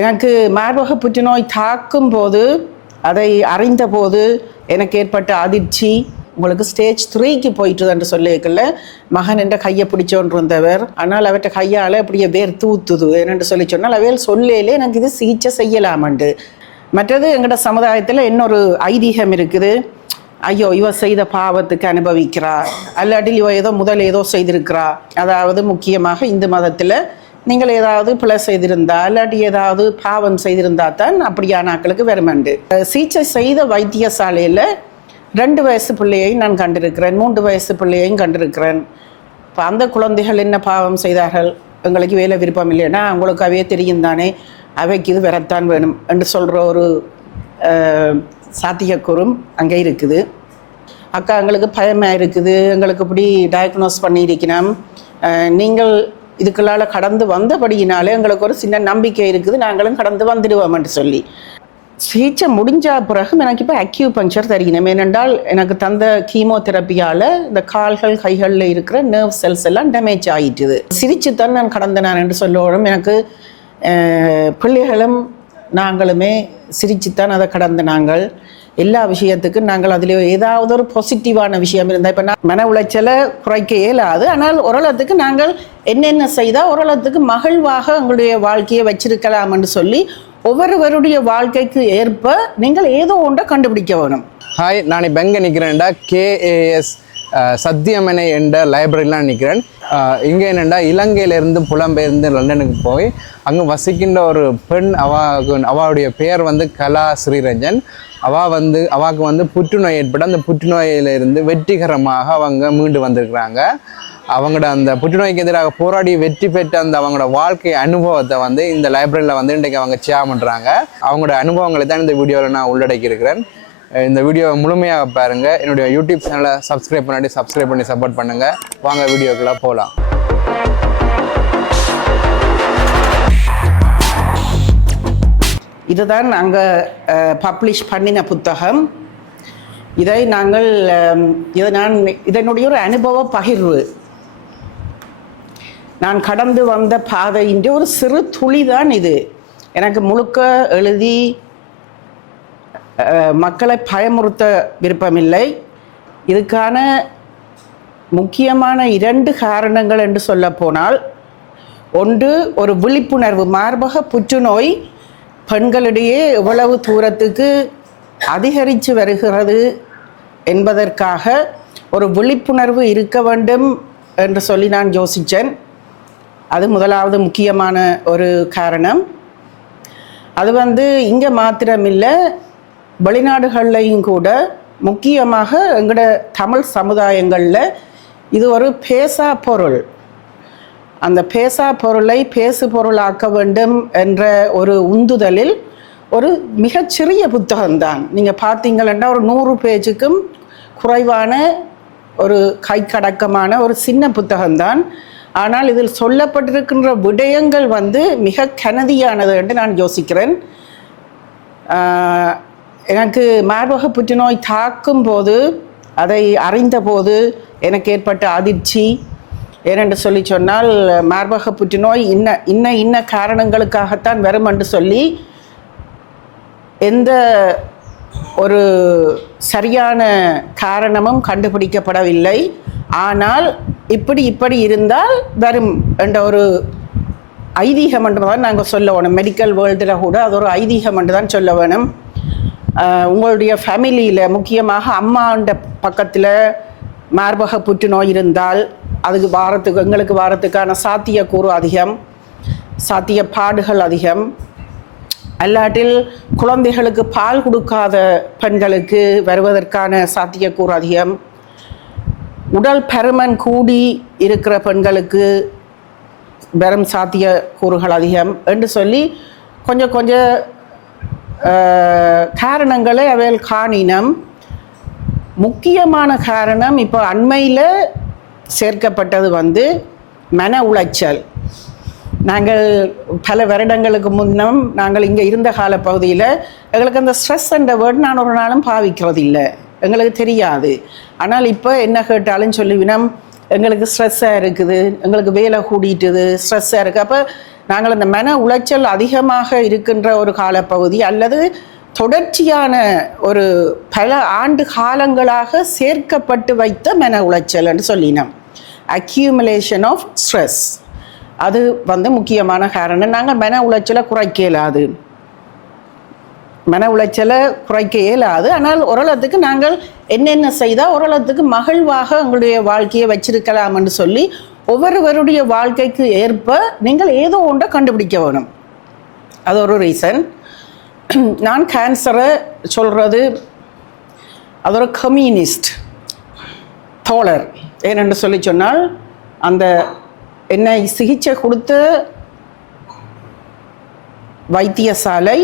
எனக்கு மார்பக புற்றுநோய் தாக்கும் போது அதை அறிந்த போது எனக்கு ஏற்பட்ட அதிர்ச்சி உங்களுக்கு ஸ்டேஜ் 3க்கு போயிட்டுதுன்னு சொல்லிக்கல மகன் என்ற கையை பிடிச்சோன்று இருந்தவர். ஆனால் அவற்றை கையால் அப்படியே வேர் தூத்துது என்னென்று சொல்லி சொன்னால் அவையில் சொல்லையிலே எனக்கு இது சிகிச்சை செய்யலாமண்டு. மற்றது எங்களோட சமுதாயத்தில் இன்னொரு ஐதீகம் இருக்குது. ஐயோ இவ செய்த பாவத்துக்கு அனுபவிக்கிறா, அல்லாட்டில் இவ ஏதோ முதல் ஏதோ செய்திருக்கிறா. அதாவது முக்கியமாக இந்து மதத்தில் நீங்கள் ஏதாவது பிழை செய்திருந்தா இல்லாட்டி ஏதாவது பாவம் செய்திருந்தா தான் அப்படியான ஆட்களுக்கு வருமண்டு. சிகிச்சை செய்த வைத்தியசாலையில் 2 வயசு பிள்ளையை நான் கண்டிருக்கிறேன், 3 வயசு பிள்ளையையும் கண்டிருக்கிறேன். இப்போ அந்த குழந்தைகள் என்ன பாவம் செய்தார்கள், எங்களுக்கு வேலை விருப்பம் இல்லைன்னா அவங்களுக்கு அவையே தெரியும் தானே, அவைக்கு இது வரத்தான் வேணும் என்று சொல்கிற ஒரு சாத்தியக்கூறும் அங்கே இருக்குது. அக்கா எங்களுக்கு பயமாக இருக்குது, எங்களுக்கு இப்படி டயக்னோஸ் பண்ணியிருக்கணும், நீங்கள் இதுக்குள்ளால் கடந்து வந்தபடியினாலே எங்களுக்கு ஒரு சின்ன நம்பிக்கை இருக்குது, நாங்களும் கடந்து வந்துடுவோம்னு சொல்லி சிகிச்சை முடிஞ்ச பிறகு எனக்கு இப்போ அக்யூபஞ்சர் தருகிறேன். ஏனென்றால் எனக்கு தந்த கீமோதெரப்பியால் இந்த கால்கள் கைகளில் இருக்கிற நர்வ் செல்ஸ் எல்லாம் டேமேஜ் ஆகிட்டுது. சிரிச்சு தான் நான் கடந்தேன் என்று சொல்லவும் எனக்கு பிள்ளைகளும் நாங்களுமே சிரிச்சுத்தான் அதை கடந்த நாங்கள் எல்லா விஷயத்துக்கும் நாங்கள் அதில் ஏதாவது ஒரு பாசிட்டிவான விஷயம் இருந்தால் இப்போ நான் மன உளைச்சலை குறைக்க இயலாது. ஆனால் ஓரளவுக்கு நாங்கள் என்னென்ன செய்தால் ஓரளவுக்கு மகிழ்வாக எங்களுடைய வாழ்க்கையை வச்சிருக்கலாம்னு சொல்லி ஒவ்வொருவருடைய வாழ்க்கைக்கு ஏற்ப நீங்கள் ஏதோ ஒன்றை கண்டுபிடிக்க வேணும். ஹாய், நான் இப்போ எங்கே நிற்கிறேன்டா KAS சத்தியமனை என்ற லைப்ரரிலாம் நிற்கிறேன். இங்கே என்னென்னா இலங்கையிலேருந்து புலம்பெயர்ந்து லண்டனுக்கு போய் அங்கே வசிக்கின்ற ஒரு பெண், அவளுடைய பெயர் வந்து கலா ஸ்ரீரஞ்சன். அவாவுக்கு வந்து புற்றுநோய் ஏற்பட்டு அந்த புற்றுநோயிலிருந்து வெற்றிகரமாக அவங்க மீண்டு வந்திருக்கிறாங்க. அவங்களோட அந்த புற்றுநோய்க்கு எதிராக போராடி வெற்றி பெற்ற அந்த அவங்களோட வாழ்க்கை அனுபவத்தை வந்து இந்த லைப்ரரியில் வந்து இன்றைக்கு அவங்க ஷேர் பண்ணுறாங்க. அவங்களோட அனுபவங்களை தான் இந்த வீடியோவில் நான் உள்ளடக்கி இருக்கிறேன். இந்த வீடியோவை முழுமையாக பாருங்கள். என்னுடைய யூடியூப் சேனலை சப்ஸ்கிரைப் பண்ணி சப்போர்ட் பண்ணுங்கள். வாங்க வீடியோக்குள்ளே போகலாம். இதுதான் நாங்கள் பப்ளிஷ் பண்ணின புத்தகம். இதனுடைய ஒரு அனுபவ பகிர்வு. நான் கடந்து வந்த பாதையின் ஒரு சிறு துளி தான் இது. எனக்கு முழுக்க எழுதி மக்களை பயமுறுத்த விருப்பமில்லை. இதுக்கான முக்கியமான 2 காரணங்கள் என்று சொல்ல போனால், ஒன்று ஒரு விழிப்புணர்வு. மார்பக புற்றுநோய் பெண்களிடையே எவ்வளவு தூரத்துக்கு அதிகரித்து வருகிறது என்பதற்காக ஒரு விழிப்புணர்வு இருக்க வேண்டும் என்று சொல்லி நான் யோசித்தேன். அது முதலாவது முக்கியமான ஒரு காரணம். அது வந்து இங்கே மாத்திரமில்லை, வெளிநாடுகள்லையும் கூட, முக்கியமாக எங்களோட தமிழ் சமுதாயங்களில் இது ஒரு பேசா பொருள். அந்த பேசா பொருளை பேசு பொருளாக்க வேண்டும் என்ற ஒரு உந்துதலில் ஒரு மிகச்சிறிய புத்தகம்தான். நீங்கள் பார்த்தீங்கன்னா ஒரு 100 பேஜுக்கும் குறைவான ஒரு கைக்கடக்கமான ஒரு சின்ன புத்தகம்தான். ஆனால் இதில் சொல்லப்பட்டிருக்கின்ற விடயங்கள் வந்து மிக கனதியானது என்று நான் யோசிக்கிறேன். எனக்கு மார்பக புற்றுநோய் தாக்கும் போது அதை அறிந்த போது எனக்கு ஏற்பட்ட அதிர்ச்சி ஏனென்று சொல்லி சொன்னால், மார்பக புற்றுநோய் இன்ன காரணங்களுக்காகத்தான் வரும் என்று சொல்லி எந்த ஒரு சரியான காரணமும் கண்டுபிடிக்கப்படவில்லை. ஆனால் இப்படி இருந்தால் வரும் என்ற ஒரு ஐதீகம் என்று தான் நாங்கள் சொல்ல வேணும். மெடிக்கல் வேர்ல்டில் கூட அது ஒரு ஐதீகம் என்று தான் சொல்ல வேணும். உங்களுடைய ஃபேமிலியில், முக்கியமாக அம்மாண்ட பக்கத்தில் மார்பக புற்றுநோய் இருந்தால் அதுக்கு எங்களுக்கு வாரத்துக்கான சாத்தியக்கூறு அதிகம், சாத்தியப்பாடுகள் அதிகம். அல்லாட்டில் குழந்தைகளுக்கு பால் கொடுக்காத பெண்களுக்கு வருவதற்கான சாத்தியக்கூறு அதிகம். உடல் பருமன் கூடி இருக்கிற பெண்களுக்கு வரும் சாத்தியக்கூறுகள் அதிகம் என்று சொல்லி கொஞ்சம் காரணங்களை அவைகள் காணினம். முக்கியமான காரணம் இப்போ அண்மையில் சேர்க்கப்பட்டது வந்து மன உளைச்சல். நாங்கள் பல வருடங்களுக்கு முன்னம் நாங்கள் இங்கே இருந்த கால பகுதியில் எங்களுக்கு அந்த ஸ்ட்ரெஸ் என்ற வேர்டு நான் ஒரு நாளும் பாவிக்கிறது இல்லை, எங்களுக்கு தெரியாது. ஆனால் இப்போ என்ன கேட்டாலும் சொல்லுவினம் எங்களுக்கு ஸ்ட்ரெஸ்ஸாக இருக்குது, எங்களுக்கு வேலை கூடிட்டுது, ஸ்ட்ரெஸ்ஸாக இருக்குது. அப்போ நாங்கள் இந்த மன உளைச்சல் அதிகமாக இருக்கின்ற ஒரு காலப்பகுதி அல்லது தொடர்ச்சியான ஒரு பல ஆண்டு காலங்களாக சேர்க்கப்பட்டு வைத்த மன உளைச்சல் என்று சொல்லினோம். அக்யூமுலேஷன் ஆஃப் ஸ்ட்ரெஸ் அது முக்கியமான காரணம். நாங்கள் மன உளைச்சலை குறைக்க இயலாது, மன உளைச்சலை குறைக்க இயலாது. ஆனால் ஓரளவுக்கு நாங்கள் என்னென்ன செய்தால் ஓரளவுக்கு மகிழ்வாக எங்களுடைய வாழ்க்கையை வச்சிருக்கலாம் என்று சொல்லி ஒவ்வொருவருடைய வாழ்க்கைக்கு ஏற்ப நீங்கள் ஏதோ ஒன்றை கண்டுபிடிக்க வேணும். அது ஒரு ரீசன். நான் கேன்சரை சொல்கிறது அது ஒரு கம்யூனிஸ்ட் தோழர். ஏனென்று சொல்லி சொன்னால் அந்த என்னை சிகிச்சை கொடுத்த வைத்தியசாலை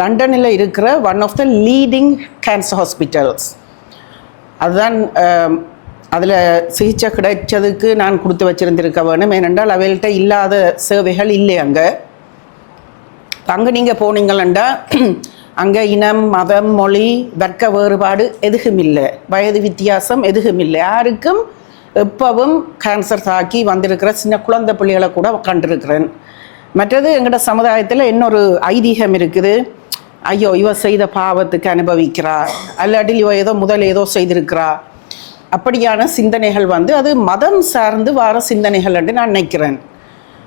லண்டனில் இருக்கிற one of the leading cancer hospitals. அதுதான் அதில் சிகிச்சை கிடைச்சதுக்கு நான் கொடுத்து வச்சுருந்திருக்க வேணும். ஏனென்றால் அவைகள்கிட்ட இல்லாத சேவைகள் இல்லை. அங்கே நீங்கள் போனீங்களா அங்கே இனம், மதம், மொழி, வர்க்க வேறுபாடு எதுவும் இல்லை, வயது வித்தியாசம் எதுவும் இல்லை. யாருக்கும் எப்பவும் கேன்சர் தாக்கி வந்திருக்கிற சின்ன குழந்தை பிள்ளைகளை கூட கண்டிருக்கிறேன். மற்றது எங்களோட சமுதாயத்தில் இன்னொரு ஐதீகம் இருக்குது. ஐயோ இவ செய்த பாவத்துக்கு அனுபவிக்கிறா, அல்லாட்டில் இவ ஏதோ செய்திருக்கிறா, அப்படியான சிந்தனைகள் அது மதம் சார்ந்து வர சிந்தனைகள் என்று நான் நினைக்கிறேன்.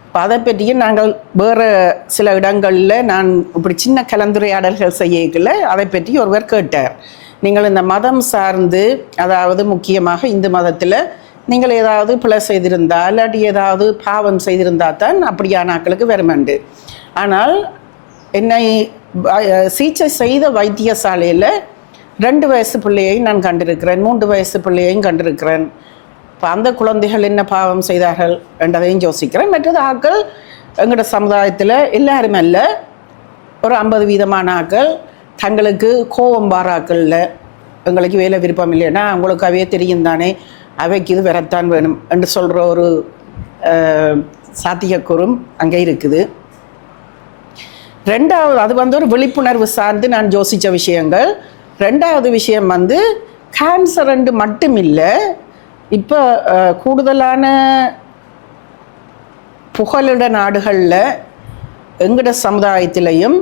இப்போ அதை பற்றியும் நாங்கள் வேறு சில இடங்களில் நான் இப்படி சின்ன கலந்துரையாடல்கள் செய்யல அதை பற்றி ஒருவர் கேட்டார். நீங்கள் இந்த மதம் சார்ந்து, அதாவது முக்கியமாக இந்து மதத்தில் நீங்கள் ஏதாவது பிழை செய்திருந்தா இல்லாட்டி ஏதாவது பாவம் செய்திருந்தா தான் அப்படியான ஆட்களுக்கு வருமண்டு. ஆனால் என்னை சிகிச்சை செய்த வைத்தியசாலையில் 2 வயசு பிள்ளையை நான் கண்டிருக்கிறேன், 3 வயசு பிள்ளையையும் கண்டிருக்கிறேன். இப்போ அந்த குழந்தைகள் என்ன பாவம் செய்தார்கள் என்றதையும் யோசிக்கிறேன். மற்றது ஆக்கள் எங்களோட சமுதாயத்தில் எல்லாருமே இல்லை, ஒரு 50% ஆக்கள் தங்களுக்கு கோபம் வாராக்களில் எங்களுக்கு வேலை விருப்பம் இல்லைன்னா அவங்களுக்கு அவையே தெரியும் தானே, அவைக்கு இது வரத்தான் வேணும் என்று சொல்கிற ஒரு சாத்தியக்கூறும் அங்கே இருக்குது. 2வது அது ஒரு விழிப்புணர்வு சார்ந்து நான் யோசித்த விஷயங்கள். 2வது விஷயம் கேன்சர் ரெண்டு மட்டும் இல்லை, இப்போ கூடுதலான புகலிட நாடுகளில் எங்கட சமுதாயத்திலையும்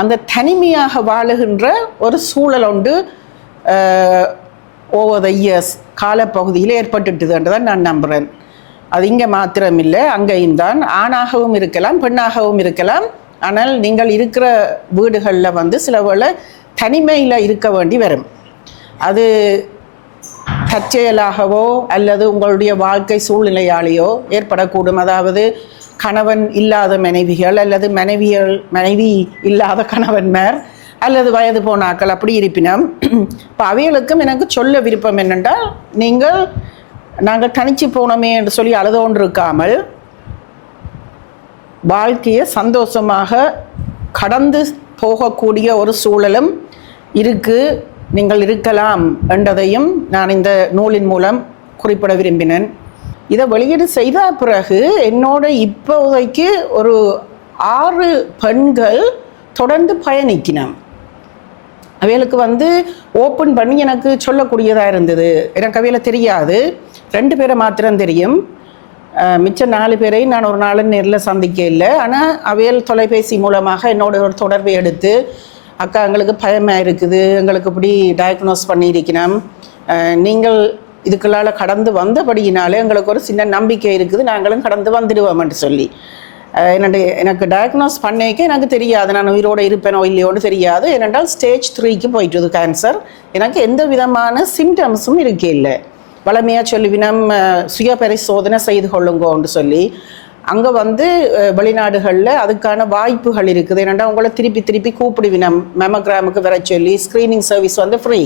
அந்த தனிமையாக வாழுகின்ற ஒரு சூழல் உண்டு ஓவர் த இயர்ஸ் காலப்பகுதியில் ஏற்பட்டுட்டுது என்று தான் நான் நம்புகிறேன். அது இங்கே மாத்திரமில்லை, அங்கேயும் தான். ஆணாகவும் இருக்கலாம், பெண்ணாகவும் இருக்கலாம். ஆனால் நீங்கள் இருக்கிற வீடுகளில் சில வேளை தனிமையில் இருக்க வேண்டி வரும். அது தற்செயலாகவோ அல்லது உங்களுடைய வாழ்க்கை சூழ்நிலையாலேயோ ஏற்படக்கூடும். அதாவது கணவன் இல்லாத மனைவிகள் அல்லது மனைவி இல்லாத கணவன்மார் அல்லது வயது போனாக்கள் அப்படி இருப்பினும் இப்போ அவைகளுக்கும் எனக்கு சொல்ல விருப்பம் என்னென்றால், நாங்கள் தனிச்சு போனோமே என்று சொல்லி அழுதோன்று இருக்காமல் வாழ்க்கையை சந்தோஷமாக கடந்து போகக்கூடிய ஒரு சூழலும் இருக்குது, நீங்கள் இருக்கலாம் என்றதையும் நான் இந்த நூலின் மூலம் குறிப்பிட விரும்பினேன். இதை வெளியீடு செய்த பிறகு என்னோட இப்போதைக்கு ஒரு 6 பெண்கள் தொடர்ந்து பயணிக்கினோம். அவைகளுக்கு ஓப்பன் பண்ணி எனக்கு சொல்லக்கூடியதாக இருந்தது. எனக்கு அவையில் தெரியாது, 2 பேரை மாத்திரம் தெரியும். மிச்சம் 4 பேரை நான் ஒரு நாள் நேரில் சந்திக்க இல்லை. ஆனால் அவையல் தொலைபேசி மூலமாக என்னோட ஒரு தொடர்பை எடுத்து, அக்கா எங்களுக்கு பயமாக இருக்குது, எங்களுக்கு இப்படி டயக்னோஸ் பண்ணியிருக்கணும், நீங்கள் இதுக்குள்ளால் கடந்து வந்தபடியினாலே எங்களுக்கு ஒரு சின்ன நம்பிக்கை இருக்குது, நாங்களும் கடந்து வந்துடுவோம்னு சொல்லி எனக்கு டயக்னோஸ் பண்ணிக்க எனக்கு தெரியாது, நான் உயிரோடு இருப்பேனோ இல்லையோன்னு தெரியாது. ஏனென்றால் ஸ்டேஜ் 3க்கு போயிட்டுது கேன்சர். எனக்கு எந்த விதமான சிம்டம்ஸும் இருக்கே இல்லை. வளமையாக சொல்லுவினம் சுய பரிசோதனை செய்து கொள்ளுங்கோன்னு சொல்லி அங்கே வெளிநாடுகளில் அதுக்கான வாய்ப்புகள் இருக்குது. ஏன்னா உங்களை திருப்பி கூப்பிடுவினம் மெமோகிராமுக்கு வர சொல்லி ஸ்க்ரீனிங் சர்வீஸ் ஃப்ரீ.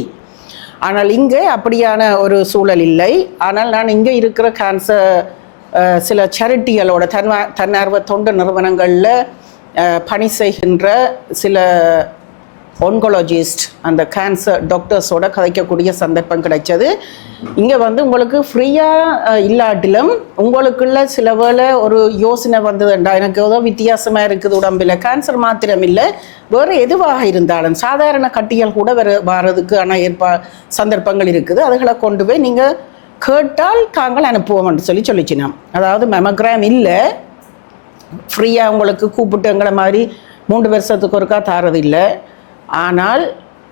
ஆனால் இங்கே அப்படியான ஒரு சூழல் இல்லை. ஆனால் நான் இங்கே இருக்கிற கேன்சர் சில சேரிட்டிகளோட தன்னார்வ தொண்டு நிறுவனங்களில் பணி செய்கின்ற சில ஒன்கோலஜிஸ்ட் அந்த கேன்சர் டாக்டர்ஸோட கதைக்கக்கூடிய சந்தர்ப்பம் கிடைச்சது. இங்கே உங்களுக்கு ஃப்ரீயாக இல்லாட்டிலும் உங்களுக்குள்ள சில வேளை ஒரு யோசனை வந்ததுண்டா, எனக்கு ஏதோ வித்தியாசமாக இருக்குது உடம்பில், கேன்சர் மாத்திரம் இல்லை வேறு எதுவாக இருந்தாலும் சாதாரண கட்டிகள் கூட வர்றதுக்கான சந்தர்ப்பங்கள் இருக்குது. அதுகளை கொண்டு போய் நீங்கள் கேட்டால் தாங்கள் அனுப்புவோம்னு சொல்லிச்சினோம். அதாவது மெமோகிராம் இல்லை, ஃப்ரீயாக உங்களுக்கு கூப்பிட்டு எங்களை மாதிரி 3 வருஷத்துக்கு ஒருக்கா தாரதில்லை. ஆனால்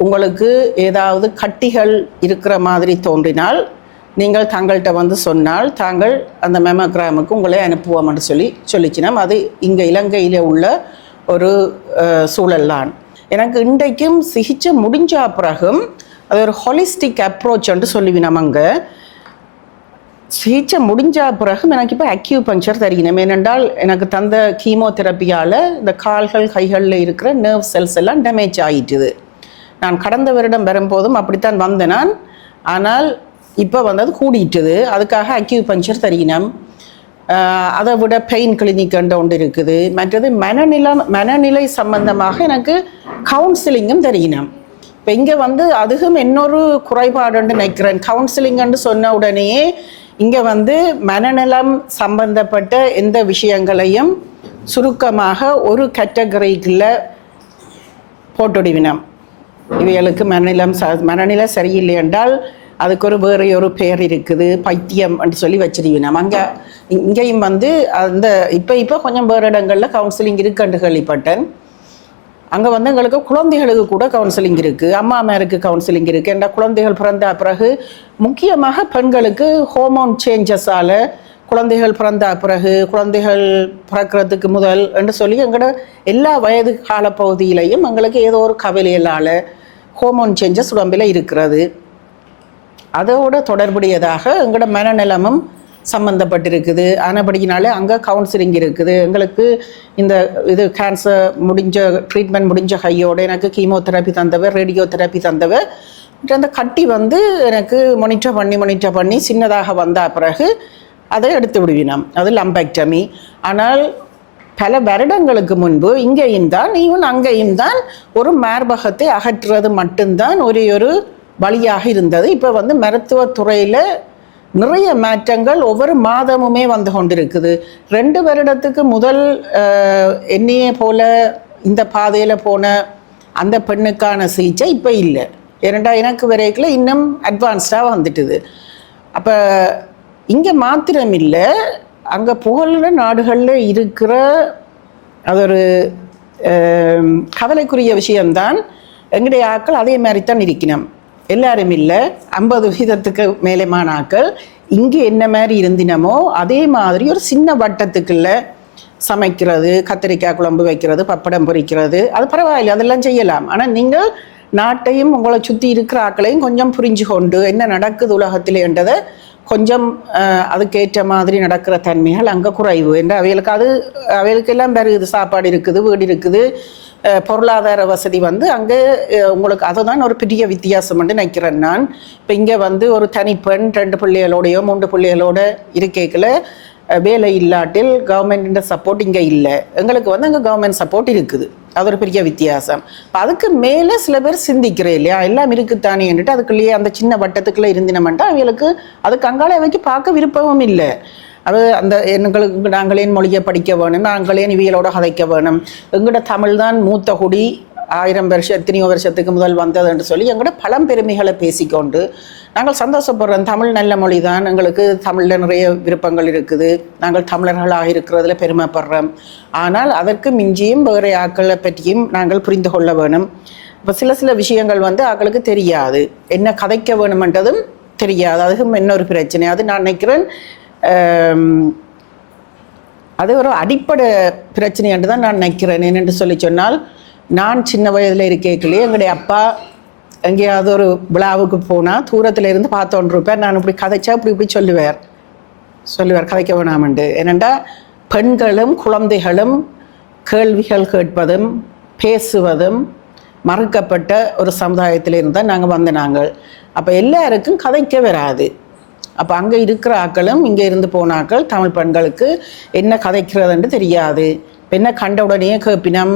உங்களுக்கு ஏதாவது கட்டிகள் இருக்கிற மாதிரி தோன்றினால் நீங்கள் தங்கள்கிட்ட வந்து சொன்னால் தாங்கள் அந்த மெமோகிராமுக்கு உங்களை அனுப்புவோம்னு சொல்லிச்சினோம். அது இங்கே இலங்கையில் உள்ள ஒரு சூழல்தான். எனக்கு இன்றைக்கும் சிகிச்சை முடிஞ்ச பிறகும் அது ஒரு ஹோலிஸ்டிக் அப்ரோச் சொல்லுவினோம். அங்கே சிகிச்சை முடிஞ்ச பிறகும் எனக்கு இப்போ அக்யூபங்க்சர் தருகினோம். ஏனென்றால் எனக்கு தந்த கீமோதெரப்பியால் இந்த கால்கள் கைகளில் இருக்கிற நர்வ் செல்ஸ் எல்லாம் டேமேஜ் ஆகிட்டுது. நான் கடந்த வருடம் வரும்போதும் அப்படித்தான் வந்தேன் நான். ஆனால் இப்போ வந்தது கூடிட்டுது. அதுக்காக அக்யூபங்க்சர் தருகினோம். அதை விட பெயின் கிளினிக் ஒன்று இருக்குது. மற்றது மனநிலை சம்பந்தமாக எனக்கு கவுன்சிலிங்கும் தருகினோம். இப்போ இங்கே வந்து அதுவும் இன்னொரு குறைபாடுன்னு நினைக்கிறேன். கவுன்சிலிங்னு சொன்ன உடனேயே இங்கே வந்து மனநலம் சம்பந்தப்பட்ட எந்த விஷயங்களையும் சுருக்கமாக ஒரு கேட்டகரிக்குள்ள போட்டுவினோம். இவைகளுக்கு மனநிலை சரியில்லை என்றால் அதுக்கு வேறு ஒரு பெயர் இருக்குது, பைத்தியம் சொல்லி வச்சிருவினோம். இங்கேயும் வந்து அந்த இப்போ கொஞ்சம் வேறு இடங்களில் கவுன்சிலிங் இருக்குன்னு கேள்விப்பட்டேன். அங்கே வந்து எங்களுக்கு குழந்தைகளுக்கு கூட கவுன்சிலிங் இருக்குது, அம்மாமாருக்கு கவுன்சிலிங் இருக்குது. ஏன்னா குழந்தைகள் பிறந்த பிறகு முக்கியமாக பெண்களுக்கு ஹோமோன் சேஞ்சஸால் குழந்தைகள் பிறந்த பிறகு குழந்தைகள் பிறக்கிறதுக்கு முதல் என்று சொல்லி எங்களோட எல்லா வயது காலப்பகுதியிலையும் எங்களுக்கு ஏதோ ஒரு கவலையிலால் ஹோமோன் சேஞ்சஸ் உடம்பில் இருக்கிறது. அதோட தொடர்புடையதாக எங்களோட மனநலமும் சம்மந்தப்பட்டிருக்குது. ஆனபடினாலே அங்கே கவுன்சிலிங் இருக்குது. எங்களுக்கு இது கேன்சர் ட்ரீட்மெண்ட் முடிஞ்ச கையோடு எனக்கு கீமோதெரப்பி தந்தவர், ரேடியோ தெரப்பி தந்தவர். அந்த கட்டி வந்து எனக்கு மானிட்டர் பண்ணி சின்னதாக வந்த பிறகு அதை எடுத்து விடுவினோம். அது லம்பெக்டமி. ஆனால் பல வருடங்களுக்கு முன்பு இங்கேயும் தான் ஈவன் அங்கேயும் தான் ஒரு மார்பகத்தை அகற்றுறது மட்டும்தான் ஒரே ஒரு வழியாக இருந்தது. இப்போ வந்து மருத்துவத்துறையில் நிறைய மாற்றங்கள் ஒவ்வொரு மாதமுமே வந்து கொண்டிருக்குது. 2 வருடத்துக்கு முதல் என்னையே போல இந்த பாதையில் போன அந்த பெண்ணுக்கான சிகிச்சை இப்போ இல்லை. ஏனெண்டா எனக்கு வரைக்கும் இன்னும் அட்வான்ஸ்டாக வந்துட்டுது. அப்போ இங்கே மாத்திரம் இல்லை, அங்கே புகழ்ற நாடுகளில் இருக்கிற அது ஒரு கவலைக்குரிய விஷயம்தான். எங்களுடைய ஆக்கள் அதே மாதிரி தான் இருக்கணும். எல்லாரும் இல்லை, 50% மேலேமான ஆக்கள் இங்கே என்ன மாதிரி இருந்தினமோ அதே மாதிரி ஒரு சின்ன வட்டத்துக்குள்ள சமைக்கிறது, கத்திரிக்காய் குழம்பு வைக்கிறது, பப்படம் பொரிக்கிறது, அது பரவாயில்லை, அதெல்லாம் செய்யலாம். ஆனால் நீங்கள் நாட்டையும் உங்களை சுற்றி இருக்கிற ஆக்களையும் கொஞ்சம் புரிஞ்சு கொண்டு என்ன நடக்குது உலகத்தில் என்றதை கொஞ்சம் அதுக்கேற்ற மாதிரி நடக்கிற தன்மைகள் அங்கே குறைவு. என்று அவைகளுக்கு எல்லாம் வருது, சாப்பாடு இருக்குது, வீடு இருக்குது, பொருளாதார வசதி வந்து அங்கே உங்களுக்கு அதுதான் ஒரு பெரிய வித்தியாசம் நினைக்கிறேன் நான். இப்போ இங்கே வந்து ஒரு தனிப்பெண் 2 பிள்ளைகளோடையோ 3 பிள்ளைகளோட இருக்கைக்குள்ள வேலை இல்லாட்டில் கவர்மெண்ட் சப்போர்ட் இங்கே இல்லை. எங்களுக்கு வந்து அங்கே கவர்மெண்ட் சப்போர்ட் இருக்குது. அது ஒரு பெரிய வித்தியாசம். அதுக்கு மேலே சில பேர் சிந்திக்கிறேன் இல்லையா, எல்லாம் இருக்குத்தானேன்ட்டு அதுக்குள்ளேயே அந்த சின்ன வட்டத்துக்குள்ளே இருந்தினமெண்டா அவங்களுக்கு அதுக்கு அங்காள வைக்க பார்க்க விருப்பமும் இல்லை. அது அந்த எங்களுக்கு நாங்களேன் மொழியை படிக்க வேணும், நாங்களேன் இவியலோட கதைக்க வேணும், எங்களோட தமிழ் தான் மூத்த குடி, 1000 வருஷம் எத்தனையோ வருஷத்துக்கு முதல் வந்தது என்று சொல்லி எங்களோட பழம்பெருமைகளை பேசிக்கொண்டு நாங்கள் சந்தோஷப்படுறோம். தமிழ் நல்ல மொழி தான், எங்களுக்கு தமிழில் நிறைய விருப்பங்கள் இருக்குது, நாங்கள் தமிழர்களாக இருக்கிறதுல பெருமைப்படுறோம். ஆனால் அதற்கு மிஞ்சியும் வேறு ஆக்களை பற்றியும் நாங்கள் புரிந்து கொள்ள வேணும். இப்போ சில விஷயங்கள் வந்து ஆக்களுக்கு தெரியாது, என்ன கதைக்க வேணுமென்றதும் தெரியாது. அதுவும் இன்னொரு பிரச்சனை. அது நான் நினைக்கிறேன் அது ஒரு அடிப்படை பிரச்சனை என்று தான் நான் நினைக்கிறேன். என்னென்று சொல்லி சொன்னால், நான் சின்ன வயதில் இருக்கேங்களே எங்களுடைய அப்பா எங்கேயாவது ஒரு விழாவுக்கு போனால் தூரத்தில் இருந்து பார்த்தோன்றிருப்பேன். நான் இப்படி கதைச்சா இப்படி சொல்லுவார் கதைக்க வேணாமண்டு. ஏனெண்டா பெண்களும் குழந்தைகளும் கேள்விகள் கேட்பதும் பேசுவதும் மறுக்கப்பட்ட ஒரு சமுதாயத்தில் இருந்தால் நாங்கள் அப்போ எல்லாருக்கும் கதைக்க வராது. அப்போ அங்கே இருக்கிற ஆக்களும் இங்கே இருந்து போன ஆக்கள் தமிழ் பெண்களுக்கு என்ன கதைக்கிறதுன்னு தெரியாது. என்ன கண்ட உடனே கேட்பினம்.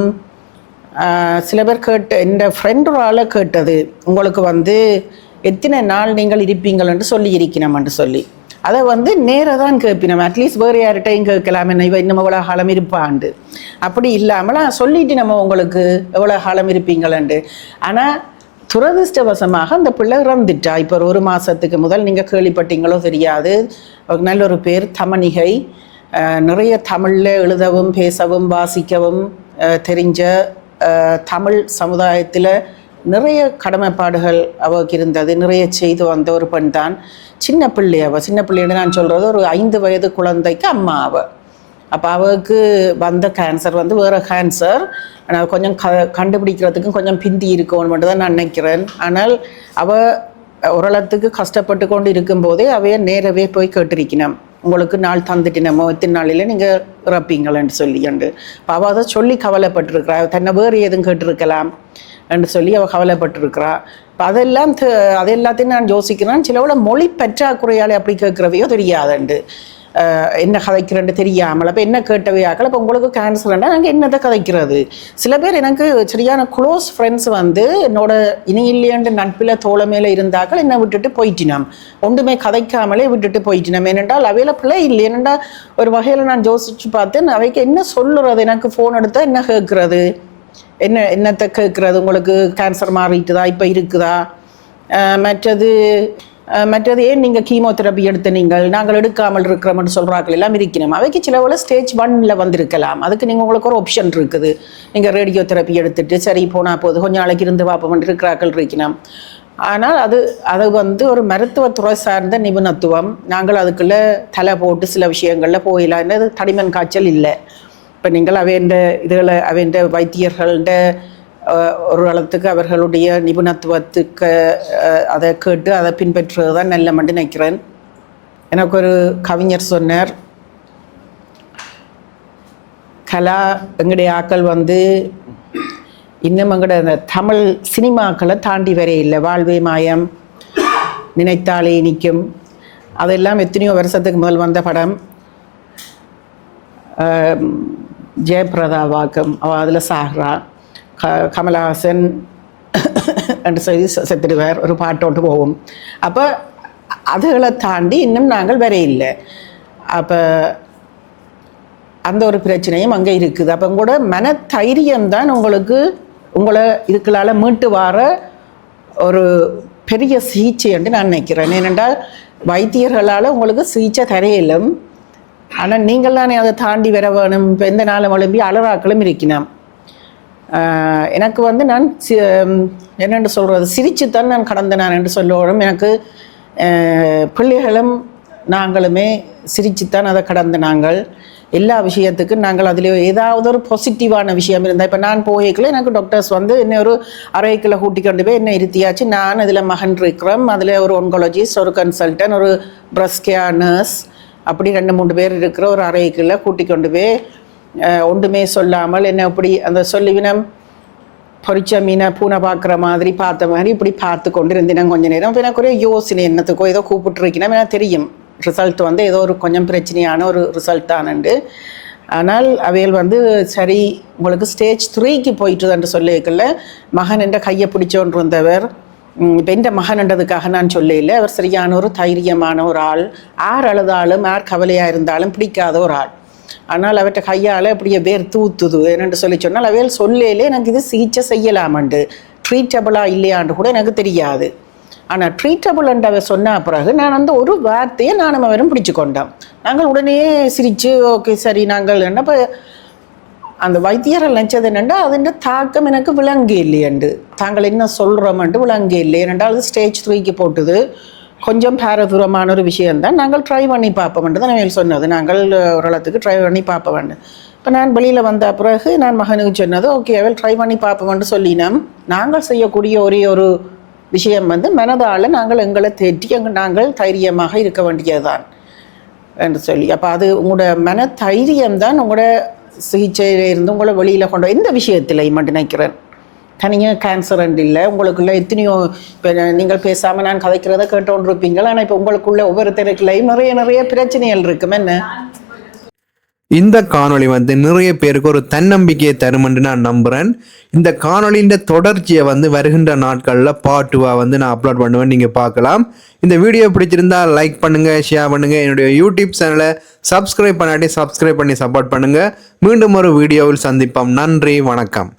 சில பேர் என் ஃப்ரெண்டோரால் கேட்டது, உங்களுக்கு வந்து எத்தனை நாள் நீங்கள் இருப்பீங்கள்னு சொல்லி இருக்கணும்னு சொல்லி அதை வந்து நேராக தான் கேட்பினோம். அட்லீஸ்ட் வேறு யார்கிட்டையும் கேட்கலாம், என்ன இவ இன்னும் எவ்வளோ காலம் இருப்பாண்டு. அப்படி இல்லாமல் சொல்லிட்டு நம்ம உங்களுக்கு எவ்வளோ காலம் இருப்பீங்களண்டு. ஆனால் துரதிருஷ்டவசமாக அந்த பிள்ளை இறந்துட்டா. இப்போ ஒரு மாதத்துக்கு முதல் நீங்கள் கேள்விப்பட்டீங்களோ தெரியாது. நல்ல ஒரு பேர் தமணிகை, நிறைய தமிழில் எழுதவும் பேசவும் வாசிக்கவும் தெரிஞ்ச தமிழ் சமுதாயத்தில் நிறைய கடமைப்பாடுகள் அவருக்கு இருந்தது. நிறைய செய்து வந்த ஒரு பெண் தான். சின்ன பிள்ளை சின்ன பிள்ளைன்னு நான் சொல்கிறது ஒரு 5 வயது குழந்தைக்கு அம்மா அப்போ அவருக்கு வந்த கேன்சர் வந்து வேறு கேன்சர். ஆனால் கொஞ்சம் கண்டுபிடிக்கிறதுக்கும் கொஞ்சம் பிந்தி இருக்கணும் மட்டும் தான் நான் நினைக்கிறேன். ஆனால் ஓரளத்துக்கு கஷ்டப்பட்டு கொண்டு இருக்கும்போதே அவைய நேரவே போய் கேட்டிருக்கணும், உங்களுக்கு நாள் தந்துட்டினமோ இத்தனை நாளில் நீங்கள் இறப்பீங்களேன்னு சொல்லிண்டு. இப்போ அவள் அதை சொல்லி கவலைப்பட்டிருக்கிறா. தன்னை வேறு எதுவும் கேட்டிருக்கலாம் என்று சொல்லி அவள் கவலைப்பட்டிருக்கிறா. இப்போ அது எல்லாத்தையும் நான் யோசிக்கிறேன். சிலவோட மொழி பற்றாக்குறையாலே அப்படி கேட்குறவையோ தெரியாதுண்டு, என்ன கதைக்கிறேன்னு தெரியாமல். அப்போ என்ன கேட்டவையாக்கள் இப்போ உங்களுக்கு கேன்சர்னா நாங்கள் என்னத்தை கதைக்கிறது. சில பேர் எனக்கு சரியான க்ளோஸ் ஃப்ரெண்ட்ஸ் வந்து என்னோட இனியில்லையண்டு நட்பில் தோழமையில் இருந்தாக்கள் என்னை விட்டுட்டு போயிட்டினோம், ஒன்றுமே கதைக்காமலே விட்டுட்டு போயிட்டினோம். ஏனென்றால் அவையில் பிள்ளை இல்லை. ஏனென்றால் ஒரு வகையில் நான் யோசிச்சு பார்த்தேன், அவைக்கு என்ன சொல்லுறது, எனக்கு ஃபோன் எடுத்தால் என்ன கேட்குறது, என்னத்தை கேட்குறது, உங்களுக்கு கேன்சர் மாறிட்டுதா இப்போ இருக்குதா, மற்றது ஏன் நீங்கள் கீமோதெரப்பி எடுத்த நாங்கள் எடுக்காமல் இருக்கிறோம்னு சொல்கிறாக்கள் எல்லாம் இருக்கணும். அவைக்கு சிலவில் ஸ்டேஜ் 1ல் வந்திருக்கலாம். அதுக்கு உங்களுக்கு ஒரு ஆப்ஷன் இருக்குது, நீங்கள் ரேடியோ தெரப்பி எடுத்துட்டு சரி போனால் போது கொஞ்சம் நாளைக்கு இருந்து பார்ப்போம் இருக்கிறாக்கள் இருக்கணும். ஆனால் அது வந்து ஒரு மருத்துவத்துறை சார்ந்த நிபுணத்துவம். நாங்கள் அதுக்குள்ளே தலை போட்டு சில விஷயங்களில் போயிடலாம். என்னது தடிமன் காய்ச்சல் இல்லை. இப்போ நீங்கள் அவைண்ட வைத்தியர்கள்ட ஒரு காலத்துக்கு அவர்களுடைய நிபுணத்துவத்துக்கு அதை கேட்டு அதை பின்பற்றுவது தான் நல்ல மட்டும் நினைக்கிறேன். எனக்கு ஒரு கவிஞர் சொன்னார், கலா எங்களுடைய ஆக்கள் வந்து இன்னும் எங்களோட தமிழ் சினிமாக்களை தாண்டி வர இல்லை. வாழ்வே மாயம், நினைத்தாலே இனிக்கும், அதெல்லாம் எத்தனையோ வருஷத்துக்கு முதல் வந்த படம். ஜெயபிரதா வாக்கம் அவள் அதில் சாகிறா, கமலஹாசன் என்று சொல்லி செத்துடுவார், ஒரு பாட்டோட்டு போகும். அப்போ அதுகளை தாண்டி இன்னும் நாங்கள் வர இல்லை. அப்போ அந்த ஒரு பிரச்சனையும் அங்கே இருக்குது. அப்போ உங்களோட மனதைரியம்தான் உங்களை இதுக்களால் மீட்டு வர ஒரு பெரிய சிகிச்சை என்று நான் நினைக்கிறேன். ஏனென்றால் வைத்தியர்களால் உங்களுக்கு சிகிச்சை தரையிலும், ஆனால் நீங்கள் தானே அதை தாண்டி வர வேணும். இப்போ எந்த நாளும் எழும்பி அலறாக்களும் இருக்கணும். எனக்கு வந்து நான் என்னென்று சொல்கிறது, சிரிச்சுத்தான் நான் கடந்தேன் என்று சொல்லணும். எனக்கு பிள்ளைகளும் நாங்களுமே சிரிச்சுத்தான் அதை கடந்த நாங்கள் எல்லா விஷயத்துக்கும் நாங்கள் அதில் ஏதாவது ஒரு பாசிட்டிவான விஷயம் இருந்தால். இப்போ நான் போய்க்கல எனக்கு டாக்டர்ஸ் வந்து என்ன ஒரு அறைக்குள்ளே கூட்டி கொண்டு போய் என்ன இருத்தியாச்சு. நான் அதில் மகன் இருக்கிறோம், அதில் ஒரு ஒன்காலஜிஸ்ட், ஒரு கன்சல்டன், ஒரு பிரஸ்ட் கேர் நர்ஸ், அப்படி 2-3 பேர் இருக்கிற ஒரு அறைக்குள்ளே கூட்டி கொண்டு போய் ஒன்றுமே சொல்லாமல் என்ன இப்படி அந்த சொல்லிவினம் பொரிச்ச மீனை பூனை பார்க்குற மாதிரி பார்த்த மாதிரி இப்படி பார்த்து கொண்டு இருந்தேன் கொஞ்சம் நேரம். இப்போ எனக்கு ஒரு யோசனை, என்னத்துக்கோ ஏதோ கூப்பிட்டுருக்கீங்கன்னா எனக்கு தெரியும் ரிசல்ட் வந்து ஏதோ ஒரு கொஞ்சம் பிரச்சனையான ஒரு ரிசல்ட் தானண்டு. ஆனால் அவைகள் வந்து சரி உங்களுக்கு ஸ்டேஜ் 3க்கு போயிட்டுதுன்னு சொல்லிக்கல. மகன் என்ற கையை பிடிச்சோன்று வந்தவர், இப்போ எந்த மகன்ன்றதுக்காக நான் சொல்லல, அவர் சரியான ஒரு தைரியமான ஒரு ஆள், யார் அழுதாலும் யார் கவலையாக இருந்தாலும் பிடிக்காத ஒரு ஆள். ஆனால் அவற்றை கையால் அப்படியே வேர் தூத்துது என்னென்று சொல்லி சொன்னால் அவையில் சொல்லலே எனக்கு இது சிகிச்சை செய்யலாமண்டு, ட்ரீட்டபிளாக இல்லையான்னு கூட எனக்கு தெரியாது. ஆனால் ட்ரீட்டபிள் என்றவ சொன்ன பிறகு நான் அந்த ஒரு வார்த்தையை நானும் அவரும் பிடிச்சு கொண்டோம். நாங்கள் உடனே சிரித்து ஓகே சரி நாங்கள் என்னப்போ அந்த வைத்தியர்கள் நினச்சது என்னென்னா அதுன்ற தாக்கம் எனக்கு விளங்கு இல்லையண்டு, தாங்கள் என்ன சொல்கிறோம்ன்ட்டு விளங்கு இல்லை. ஏனென்றால் அது ஸ்டேஜ் 3க்கு போட்டுது, கொஞ்சம் பாரதூரமான ஒரு விஷயந்தான், நாங்கள் ட்ரை பண்ணி பார்ப்போம்ன்ட்டு தான் நான் சொன்னது. நாங்கள் ஓரளத்துக்கு ட்ரை பண்ணி பார்ப்போம். இப்போ நான் வெளியில் வந்த பிறகு நான் மகனுக்கு சொன்னது ஓகே அவள் ட்ரை பண்ணி பார்ப்போம்னு சொல்லினோம். நாங்கள் செய்யக்கூடிய ஒரே ஒரு விஷயம் வந்து மனதால் நாங்கள் எங்களை தேற்றி நாங்கள் தைரியமாக இருக்க வேண்டியதுதான் என்று சொல்லி. அப்போ அது உங்களோட மன தைரியம்தான் உங்களோட சிகிச்சையிலிருந்து உங்களை வெளியில் கொண்டு எந்த விஷயத்தில் மட்டும் நினைக்கிறேன். தனியாக கேன்சர் இல்லை, உங்களுக்குள்ள எத்தனையோ இப்போ நீங்கள் பேசாமல் நான் கதைக்கிறத கேட்டோன்னு இருப்பீங்களா. ஆனால் இப்போ உங்களுக்குள்ள ஒவ்வொருத்தருக்குள்ளையும் நிறைய பிரச்சனைகள் இருக்கும். என்ன இந்த காணொளி வந்து நிறைய பேருக்கு ஒரு தன்னம்பிக்கையை தரும் என்று நான் நம்புகிறேன். இந்த காணொளியின் தொடர்ச்சியை வந்து வருகின்ற நாட்களில் பார்ட் 2 வந்து நான் அப்லோட் பண்ணுவேன், நீங்கள் பார்க்கலாம். இந்த வீடியோ பிடிச்சிருந்தா லைக் பண்ணுங்கள், ஷேர் பண்ணுங்கள். என்னுடைய யூடியூப் சேனலை சப்ஸ்கிரைப் பண்ணாட்டி சப்ஸ்கிரைப் பண்ணி சப்போர்ட் பண்ணுங்கள். மீண்டும் ஒரு வீடியோவில் சந்திப்போம். நன்றி, வணக்கம்.